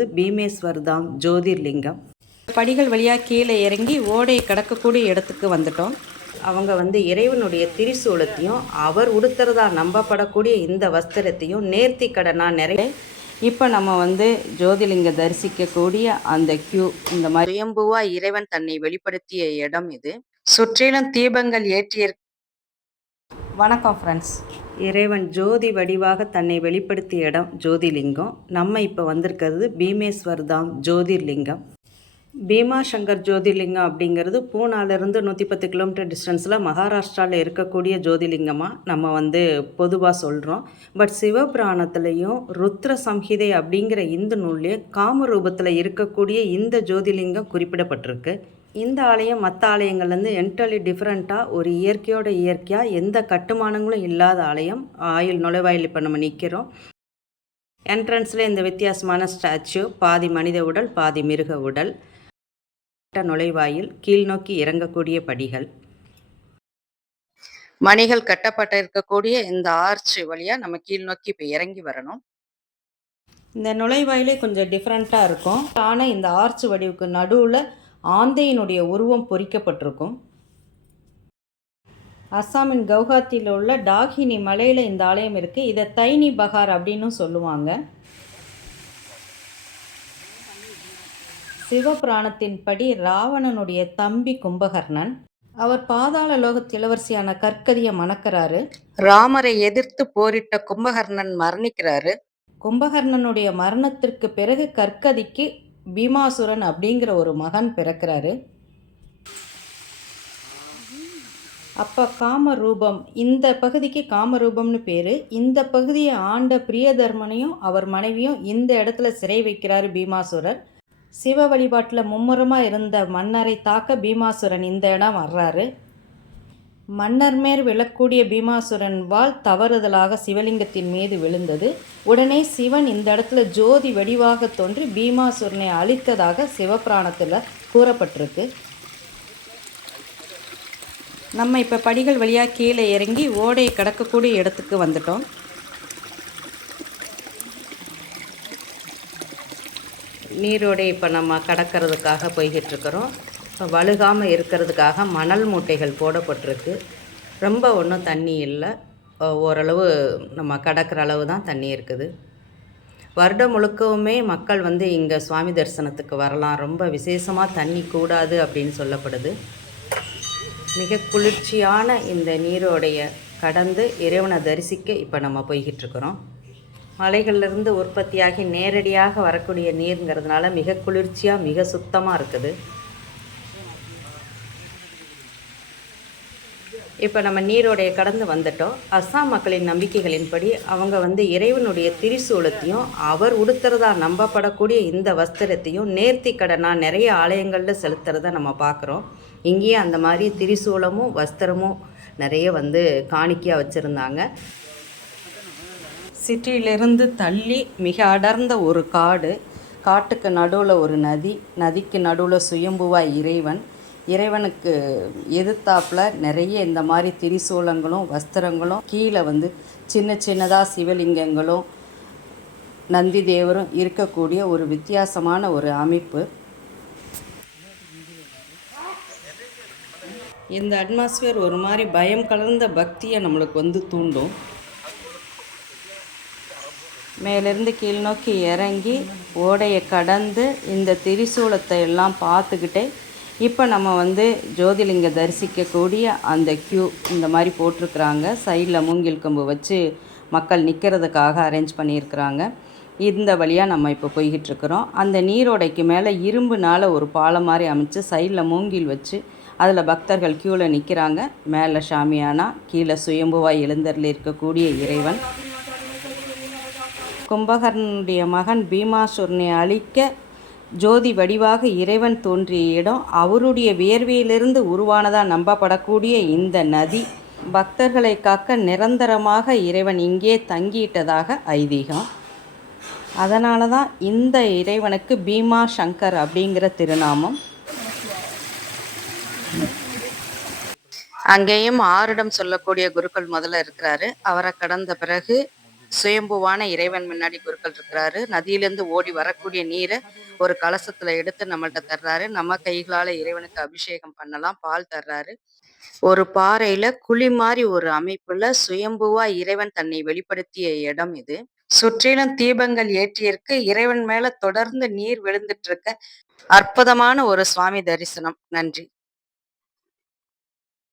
பீமேஸ்வர் தாம் ஜோதிர்லிங்கம். படிகள் வழியாக கீழே இறங்கி ஓடை கடக்கக்கூடிய இடத்துக்கு வந்துட்டோம். அவங்க இறைவனுடைய திரிசூலத்தையும் அவர் உடுத்துறதா நம்பப்படக்கூடிய இந்த வஸ்திரத்தையும் நேர்த்தி கடனா நிறைய இப்போ நம்ம ஜோதிலிங்க தரிசிக்கக்கூடிய அந்த கியூ இந்த மாதிரி சுயம்புவா இறைவன் தன்னை வெளிப்படுத்திய இடம் இது. சுற்றிலும் தீபங்கள் ஏற்றிய. வணக்கம் ஃப்ரெண்ட்ஸ். இறைவன் ஜோதி வடிவாக தன்னை வெளிப்படுத்திய இடம் ஜோதிலிங்கம். நம்ம இப்போ வந்திருக்கிறது பீமேஸ்வர் தாம் ஜோதிர்லிங்கம். பீமாசங்கர் ஜோதிர்லிங்கம் அப்படிங்கிறது பூனாலிருந்து 110 கிலோமீட்டர் டிஸ்டன்ஸில் மகாராஷ்டிராவில் இருக்கக்கூடிய ஜோதிர்லிங்கமாக நம்ம பொதுவாக சொல்கிறோம். பட் சிவபுராணத்துலேயும் ருத்ர சம்ஹிதை அப்படிங்கிற இந்த நூல்லையே காமரூபத்தில் இருக்கக்கூடிய இந்த ஜோதிர்லிங்கம் குறிப்பிடப்பட்டிருக்கு. இந்த ஆலயம் மற்ற ஆலயங்கள்லேருந்து என்டர்லி டிஃப்ரெண்ட்டாக ஒரு இயற்கையோட இயற்கையாக எந்த கட்டுமானங்களும் இல்லாத ஆலயம். நுழைவாயில் இப்போ நம்ம நிற்கிறோம். என்ட்ரன்ஸில் இந்த வித்தியாசமான ஸ்டாச்சு, பாதி மனித உடல் பாதி மிருக உடல். நுழைவாயில், கீழ்நோக்கி இறங்கக்கூடிய படிகள், மணிகள் கட்டப்பட்டு இருக்கக்கூடிய இந்த ஆர்ச் வழியா நம்ம கீழ்நோக்கி இப்போ இறங்கி வரணும். இந்த நுழைவாயிலே கொஞ்சம் டிஃப்ரெண்ட்டாக இருக்கும். ஆனால் இந்த ஆர்ச் வடிவுக்கு நடுவில் ஆந்தையினுடைய உருவம் பொறிக்கப்பட்டிருக்கும். அஸ்ஸாமின் கவுஹாத்தியில் உள்ள டாகினி மலையில் இந்த ஆலயம் இருக்குது. இதை தைனி பகார் அப்படின்னு சொல்லுவாங்க. சிவபுராணத்தின்படி ராவணனுடைய தம்பி கும்பகர்ணன், அவர் பாதாள லோகத்து இளவரசியான கற்கதியை மணக்கிறாரு. ராமரை எதிர்த்து போரிட்ட கும்பகர்ணன் மரணிக்கிறாரு. கும்பகர்ணனுடைய மரணத்திற்கு பிறகு கற்கதிக்கு பீமாசுரன் அப்படிங்கிற ஒரு மகன் பிறக்கிறாரு. அப்போ காமரூபம், இந்த பகுதிக்கு காமரூபம்னு பேர். இந்த பகுதியை ஆண்ட பிரியதர்மனையும் அவர் மனைவியும் இந்த இடத்துல சிறை வைக்கிறாரு பீமாசுரர். சிவ வழிபாட்டில் மும்முரமாக இருந்த மன்னரை தாக்க பீமாசுரன் இந்த இடம் வர்றாரு. மன்னர் மேல் விழக்கூடிய பீமாசுரன் வாள் தவறுதலாக சிவலிங்கத்தின் மீது விழுந்தது. உடனே சிவன் இந்த இடத்துல ஜோதி வடிவாக தோன்றி பீமாசுரனை அழித்ததாக சிவபுராணத்தில் கூறப்பட்டிருக்கு. நம்ம இப்போ படிகள் வழியாக கீழே இறங்கி ஓடையை கடக்கக்கூடிய இடத்துக்கு வந்துட்டோம். நீரோடை இப்போ நம்ம கடக்கிறதுக்காக போய்கிட்டுருக்குறோம். இப்போ வழுகாமல் இருக்கிறதுக்காக மணல் மூட்டைகள் போடப்பட்டிருக்கு. ரொம்ப ஒன்றும் தண்ணி இல்லை, ஓரளவு நம்ம கடக்கிற அளவு தான் தண்ணி இருக்குது. வருடம் முழுக்கவுமே மக்கள் இங்கே சுவாமி தரிசனத்துக்கு வரலாம். ரொம்ப விசேஷமாக தண்ணி கூடாது அப்படின்னு சொல்லப்படுது. மிக குளிர்ச்சியான இந்த நீரோடைய கடந்து இறைவனை தரிசிக்க இப்போ நம்ம போய்கிட்டுருக்குறோம். மலைகளிலிருந்து உற்பத்தியாகி நேரடியாக வரக்கூடிய நீருங்கிறதுனால மிக குளிர்ச்சியாக மிக சுத்தமாக இருக்குது. இப்போ நம்ம நீரோடைய கடந்து வந்துட்டோம். அஸ்ஸாம் மக்களின் நம்பிக்கைகளின்படி அவங்க இறைவனுடைய திரிசூலத்தையும் அவர் உடுத்துறதா நம்பப்படக்கூடிய இந்த வஸ்திரத்தையும் நேர்த்தி கடனாக நிறைய ஆலயங்களில் செலுத்துறத நம்ம பார்க்குறோம். இங்கேயும் அந்த மாதிரி திரிசூலமும் வஸ்திரமும் நிறைய காணிக்கையாக வச்சுருந்தாங்க. சிட்டியிலிருந்து தள்ளி மிக அடர்ந்த ஒரு காடு, காட்டுக்கு நடுவில் ஒரு நதி, நதிக்கு நடுவில் சுயம்புவாய் இறைவன். இறைவனுக்கு எதிர்த்தாப்பில் நிறைய இந்த மாதிரி திரிசூலங்களும் வஸ்திரங்களும், கீழே சின்ன சின்னதாக சிவலிங்கங்களும் நந்தி தேவரும் இருக்கக்கூடிய ஒரு வித்தியாசமான ஒரு அமைப்பு. இந்த அட்மாஸ்பியர் ஒரு மாதிரி பயம் கலந்த பக்தியை நம்மளுக்கு தூண்டும். மேலேருந்து கீழ் நோக்கி இறங்கி ஓடையை கடந்து இந்த திரிசூலத்தை எல்லாம் பார்த்துக்கிட்டே இப்போ நம்ம ஜோதிலிங்க தரிசிக்கக்கூடிய அந்த கியூ இந்த மாதிரி போட்டிருக்கிறாங்க. சைடில் மூங்கில் கம்பு வச்சு மக்கள் நிற்கிறதுக்காக அரேஞ்ச் பண்ணியிருக்கிறாங்க. இந்த வழியாக நம்ம இப்போ போய்கிட்டுருக்குறோம். அந்த நீரோடைக்கு மேலே இரும்புனால் ஒரு பாலம் மாதிரி அமைச்சு சைடில் மூங்கில் வச்சு அதில் பக்தர்கள் க்யூவில் நிற்கிறாங்க. மேலே ஷாமியானா, கீழே சுயம்புவாய் எழுந்தரில் இருக்கக்கூடிய இறைவன். கும்பகர்ணனுடைய மகன் பீமாசுரனை அழிக்க ஜோதி வடிவாக இறைவன் தோன்றிய இடம். அவருடைய வியர்வையிலிருந்து உருவானதாக நம்பப்படக்கூடிய இந்த நதி பக்தர்களை காக்க நிரந்தரமாக இறைவன் இங்கே தங்கியிட்டதாக ஐதீகம். அதனால தான் இந்த இறைவனுக்கு பீமா சங்கர் அப்படிங்கிற திருநாமம். அங்கேயும் ஆரிடம் சொல்லக்கூடிய குருக்கள் முதல்ல இருக்கிறாரு. அவரை கடந்த பிறகு சுயம்புவான இறைவன் முன்னாடி குருக்கள் இருக்கிறாரு. நதியிலேருந்து ஓடி வரக்கூடிய நீரை ஒரு கலசத்துல எடுத்து நம்மள்ட்ட தர்றாரு. நம்ம கைகளால இறைவனுக்கு அபிஷேகம் பண்ணலாம். பால் தர்றாரு. ஒரு பாறையில குழி மாதிரி ஒரு அமைப்புல சுயம்புவா இறைவன் தன்னை வெளிப்படுத்திய இடம் இது. சுற்றிலும் தீபங்கள் ஏற்றியிருக்கு. இறைவன் மேல தொடர்ந்து நீர் விழுந்துட்டு இருக்க அற்புதமான ஒரு சுவாமி தரிசனம். நன்றி.